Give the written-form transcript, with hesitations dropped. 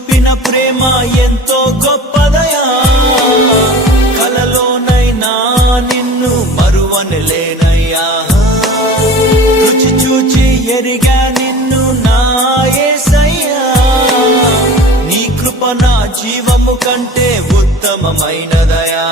చూపిన ప్రేమ ఎంతో గొప్పదయా, కలలోనైనా నిన్ను మరువనలేనయ్యా. రుచి చూచి ఎరిగా నిన్ను నా యేసయ్యా, నీ కృప నా జీవము కంటే ఉత్తమమైనదయా.